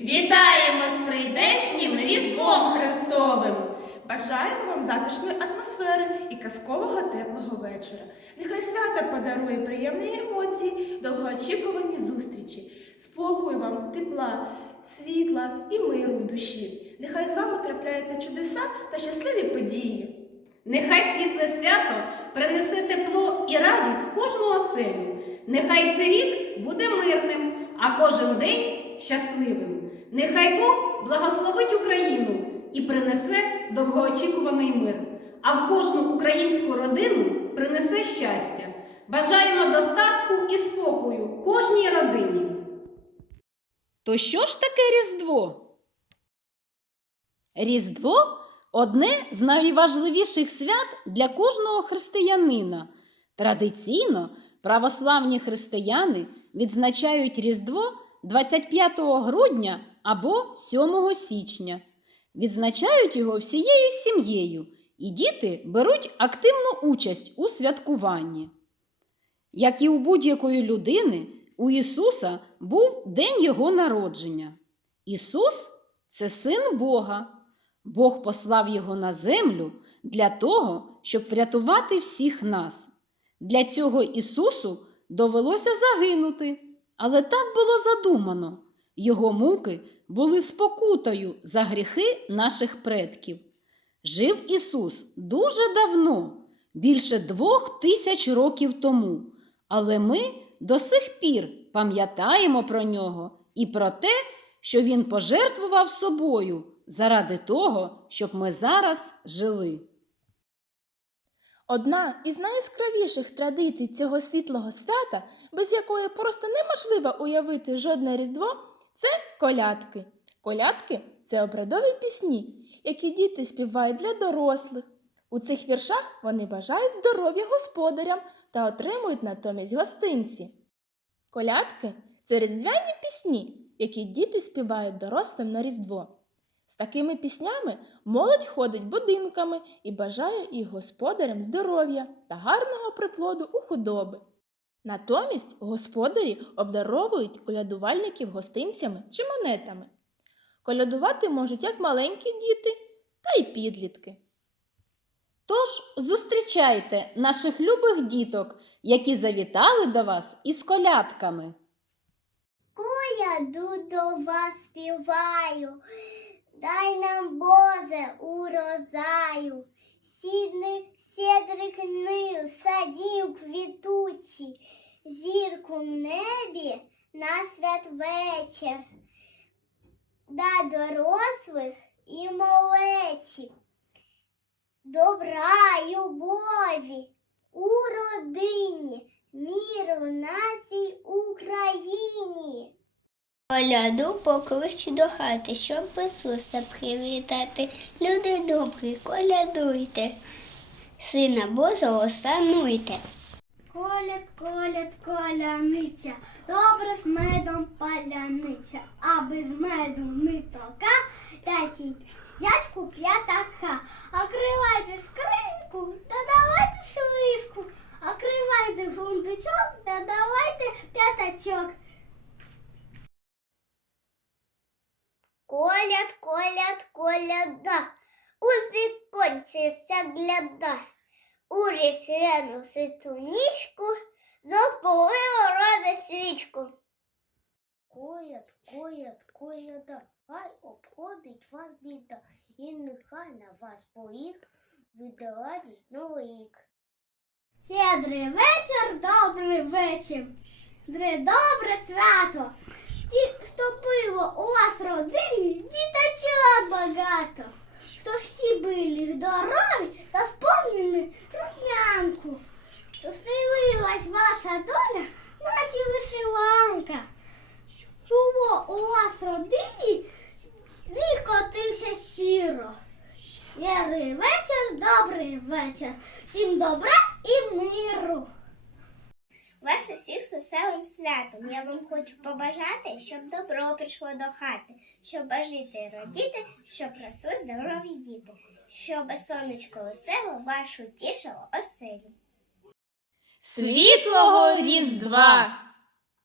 Вітаємо з прийдешнім Різдвом Христовим! Бажаємо вам затишної атмосфери і казкового теплого вечора. Нехай свято подарує приємні емоції, довгоочікувані зустрічі, спокою вам, тепла, світла і миру в душі. Нехай з вами трапляються чудеса та щасливі події. Нехай світле свято принесе тепло і радість в кожну оселю. Нехай цей рік буде мирним, а кожен день щасливим. Нехай Бог благословить Україну і принесе довгоочікуваний мир, а в кожну українську родину принесе щастя. Бажаємо достатку і спокою кожній родині. То що ж таке Різдво? Різдво одне з найважливіших свят для кожного християнина. Традиційно православні християни відзначають Різдво 25 грудня або 7 січня. Відзначають його всією сім'єю, і діти беруть активну участь у святкуванні. Як і у будь-якої людини, у Ісуса був день Його народження. Ісус це син Бога. Бог послав його на землю для того, щоб врятувати всіх нас. Для цього Ісусу довелося загинути, але так було задумано. Його муки були спокутою за гріхи наших предків. Жив Ісус дуже давно, більше двох тисяч років тому, але ми до сих пір пам'ятаємо про нього і про те, що Він пожертвував собою заради того, щоб ми зараз жили. Одна із найяскравіших традицій цього світлого свята, без якої просто неможливо уявити жодне різдво, це колядки. Колядки це обрядові пісні, які діти співають для дорослих. У цих віршах вони бажають здоров'я господарям та отримують натомість гостинці. Колядки це різдвяні пісні, які діти співають дорослим на Різдво. Такими піснями молодь ходить будинками і бажає їх господарям здоров'я та гарного приплоду у худоби. Натомість господарі обдаровують колядувальників гостинцями чи монетами. Колядувати можуть як маленькі діти, та й підлітки. Тож зустрічайте наших любих діток, які завітали до вас із колядками. Коляду до вас співаю, дай нам Боже урожаю, сідних щедрих нив, садів квітучі, зірку в небі на святвечір, да дорослих і малечі, добра любові у родині, міру нашій Україні. Коляду поклич до хати, щоб Ісуса привітати. Люди добрі, колядуйте, Сина Божого сануйте. Коляд, коляд, коляниця, добре з медом паляниця, а без меду не тока, дайте дядьку п'ятака. Окривайте скриньку та давайте свиску, окривайте фундучок та давайте п'ятачок. Коляд, коляд, коляда, у віконці загляда, у різдвяну світу ніжку, запалила рада свічку. Коляд, коляд, коляда, хай обходить вас біда, і нехай на вас поріг радість новий рік. Щедрий вечір, добрий вечір, добре свято. Ті вступило у вас родині діточок багато, що всі були здорові та сповнені рум'янку. Зустрілилась ваша доля, наче веселанка. Було у вас родині, рік котився сіро. Щедрий вечір, добрий вечір, всім добра і миру. Веселим святом. Я вам хочу побажати, щоб добро прийшло до хати, щоб жити і родіти, щоб росу здорові діти, щоб сонечко весело вашу тішило оселю. Світлого Різдва!